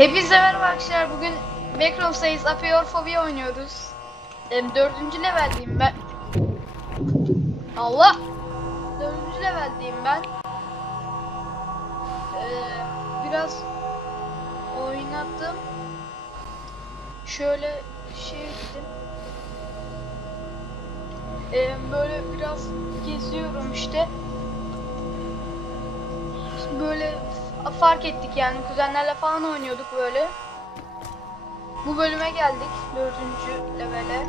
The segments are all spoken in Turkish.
Hepinize merhaba arkadaşlar. Bugün Backrooms'tayız. Apeorphobia oynuyoruz. Em, dördüncü leveldeyim ben. Allah! Dördüncü leveldeyim ben. Ee, biraz oynadım. Şöyle şey ettim. Ee, böyle biraz geziyorum işte. Böyle fark ettik yani kuzenlerle falan oynuyorduk böyle. Bu bölüme geldik. Dördüncü levele.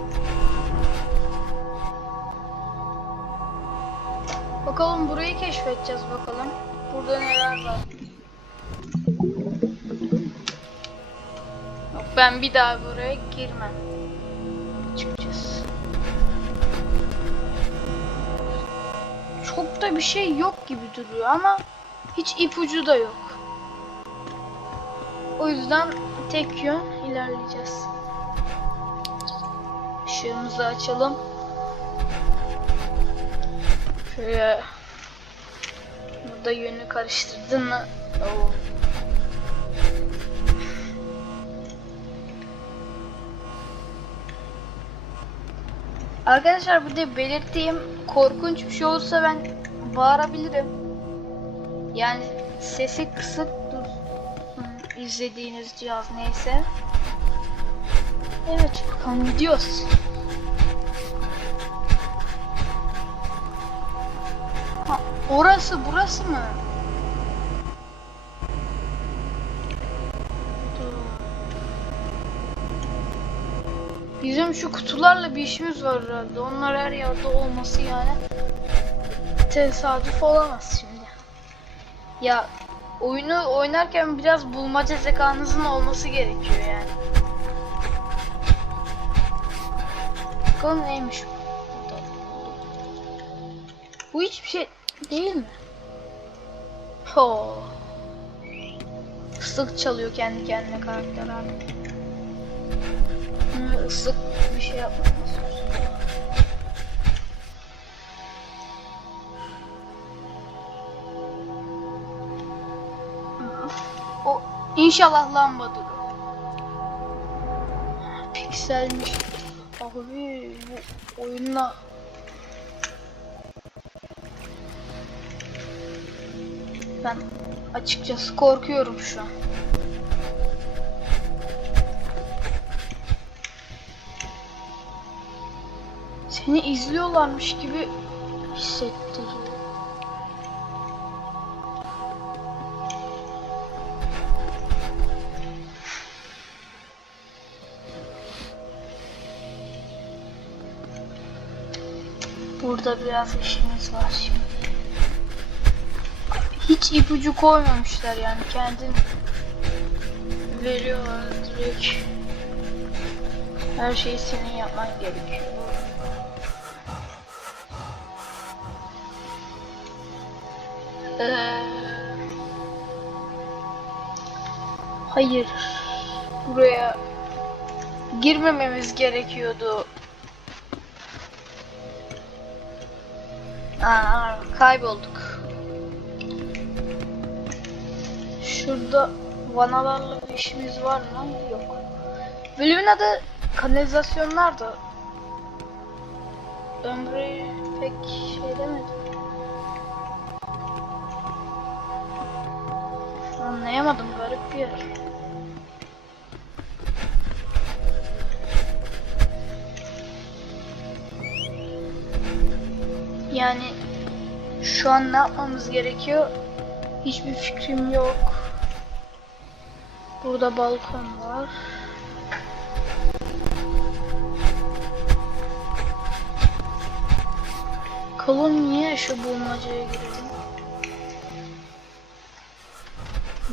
Bakalım burayı keşfedeceğiz bakalım. Burada neler var. Yok ben bir daha buraya girmem. Çıkacağız. Çok da bir şey yok gibi duruyor ama hiç ipucu da yok. O yüzden tek yön ilerleyeceğiz. Işığımızı açalım. Şöyle burada yönü karıştırdın mı? Oo. Arkadaşlar burada belirttiğim korkunç bir şey olsa ben bağırabilirim. Yani sesi kısık dur. İzlediğiniz cihaz neyse. Evet bakalım gidiyoruz. Ha, orası burası mı? Bizim şu kutularla bir işimiz var herhalde. Onlar her yerde olması yani tesadüf olamaz şimdi. Ya oyunu oynarken biraz bulmaca zekanızın olması gerekiyor yani. Bakalım neymiş bu? Hiçbir şey değil mi? Ho. Islık çalıyor kendi kendine karakter abi. Islık bir şey yapmak istiyorsun. İnşallah lambadır. Pikselmiş. Abi bu oyunla ben açıkçası korkuyorum şu an. Seni izliyorlarmış gibi hissettiriyor. Burada biraz işimiz var şimdi. Hiç ipucu koymamışlar yani kendin veriyorlar direkt. Her şeyi senin yapman gerekiyor. Ee, hayır. Buraya girmememiz gerekiyordu. Aa, kaybolduk. Şurada vanalarla bir işimiz var mı? Yok. Bölümün adı kanalizasyonlar da. Ben burayı pek şey demedim. Anlayamadım garip bir yer. Yani şu an ne yapmamız gerekiyor? Hiçbir fikrim yok. Burada balkon var. Koloniye şu bulmacaya girelim.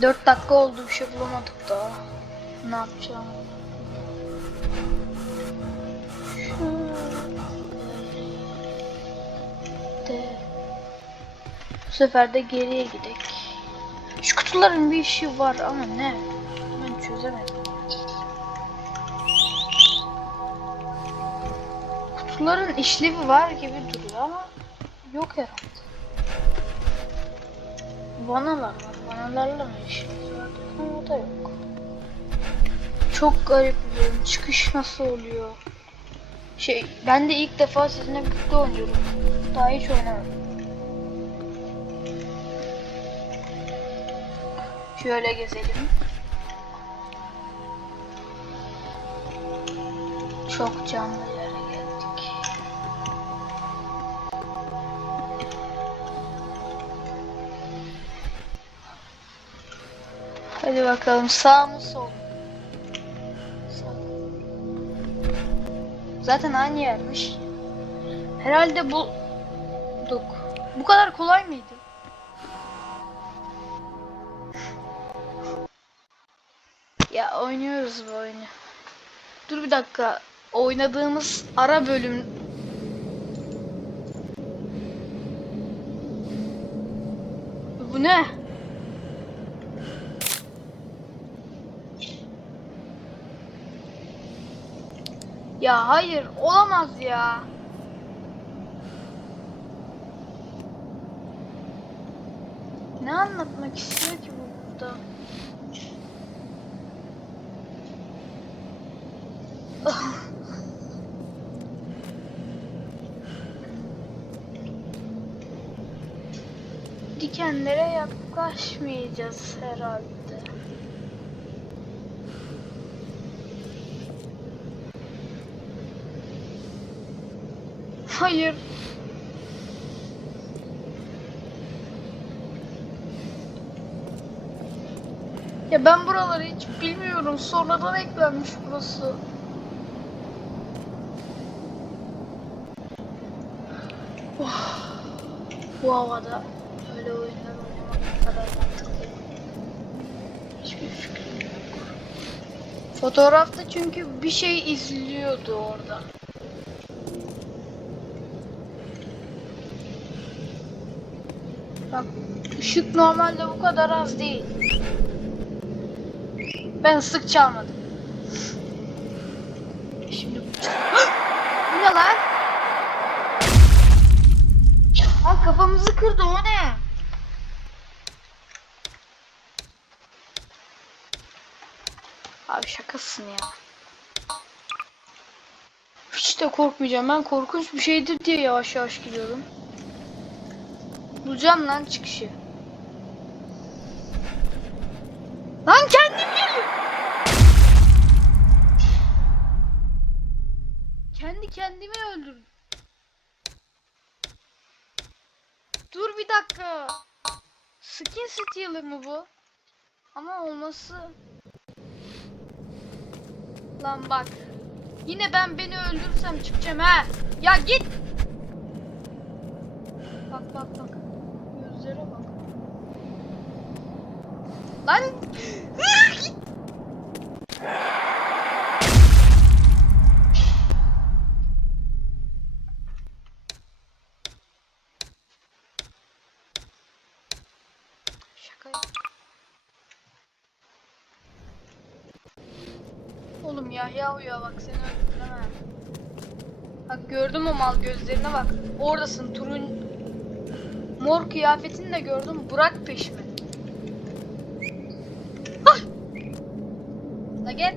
4 dakika oldu bir şey bulamadık daha. Ne yapacağım? Şöyle. Bu sefer de geriye gidelim. Şu kutuların bir işi var ama ne? Ben çözemedim. Kutuların işlevi var gibi duruyor ama yok herhalde. Vanalar var. Vanalarla mı işimiz var? O da yok. çok garip bir. Çıkış nasıl oluyor? Şey, ben de ilk defa sizinle birlikte oynuyorum. Daha hiç oynamadım. Şöyle gezelim. Çok canlı yere geldik. Hadi bakalım sağ mı sol mu? Sağ. Zaten aynı yermiş. Herhalde bulduk. Bu kadar kolay mıydı? Ya oynuyoruz bu oyunu. Dur bir dakika. Oynadığımız ara bölüm Bu ne? Ya hayır olamaz ya. Ne anlatmak istiyor ki bu burada? Dikenlere yaklaşmayacağız herhalde. Hayır. Ya ben buraları hiç bilmiyorum. Sonradan eklenmiş burası. Bu havada böyle oyunlar oynamak ne kadar mantıklı. Hiçbir fikrim yok. Fotoğrafta çünkü bir şey izliyordu orada. Bak ışık normalde bu kadar az değil. Ben ıslık çalmadım. Şimdi Bu ne lan? Kafamızı kırdı o ne? Abi şakasın ya. Hiç de korkmayacağım. Ben korkunç bir şeydir diye yavaş yavaş gidiyorum. Bulacağım lan çıkışı. Lan kendim geliyor. Kendi kendimi öldürdüm. Dur bir dakika. Skin stealer mı bu? Ama olması... Lan bak. Yine ben beni öldürsem çıkacağım ha. Ya git. Bak bak bak. Gözlere bak. Lan. Yahya uyuyor bak seni öldüremem. Bak gördün mü mal gözlerine bak. Oradasın turun mor kıyafetini de gördüm. Bırak peşimi. Hah! La git.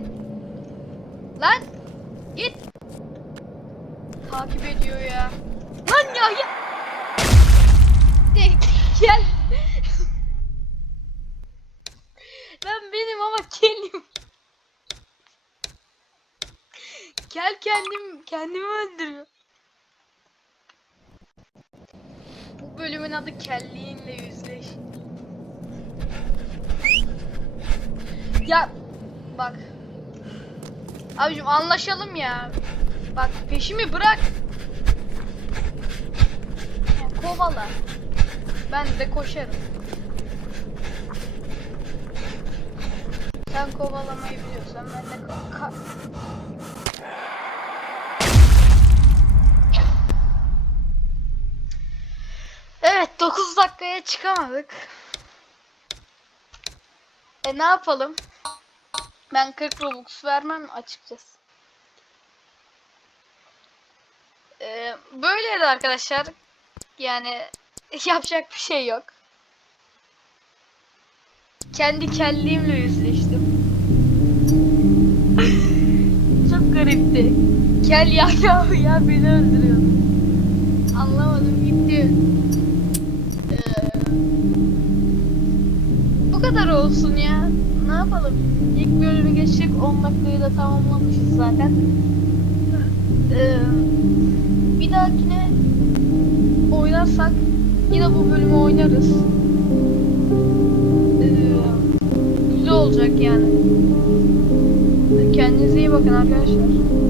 Lan git. Takip ediyor ya. Lan Yahya. De- Gel. Ben benim ama kelim. Gel kendim kendimi öldürüyor. Bu bölümün adı kelliğinle yüzleş. Ya bak. Abicim anlaşalım ya. Bak peşimi bırak. Ya, kovala. Ben de koşarım. Sen kovalamayı biliyorsan ben de ka- ka- Evet 9 dakikaya çıkamadık. E ne yapalım? Ben 40 Robux vermem açıkçası. Ee, böyleydi arkadaşlar. Yani yapacak bir şey yok. Kendi kelliğimle yüzleştim. garipti. Gel ya ya ya beni öldürüyordu. Anlamadım gitti. Kadar olsun ya. Ne yapalım? İlk bölümü geçtik. 10 dakikayı da tamamlamışız zaten. Ee, bir dahakine oynarsak yine bu bölümü oynarız. Ee, güzel olacak yani. Kendinize iyi bakın arkadaşlar.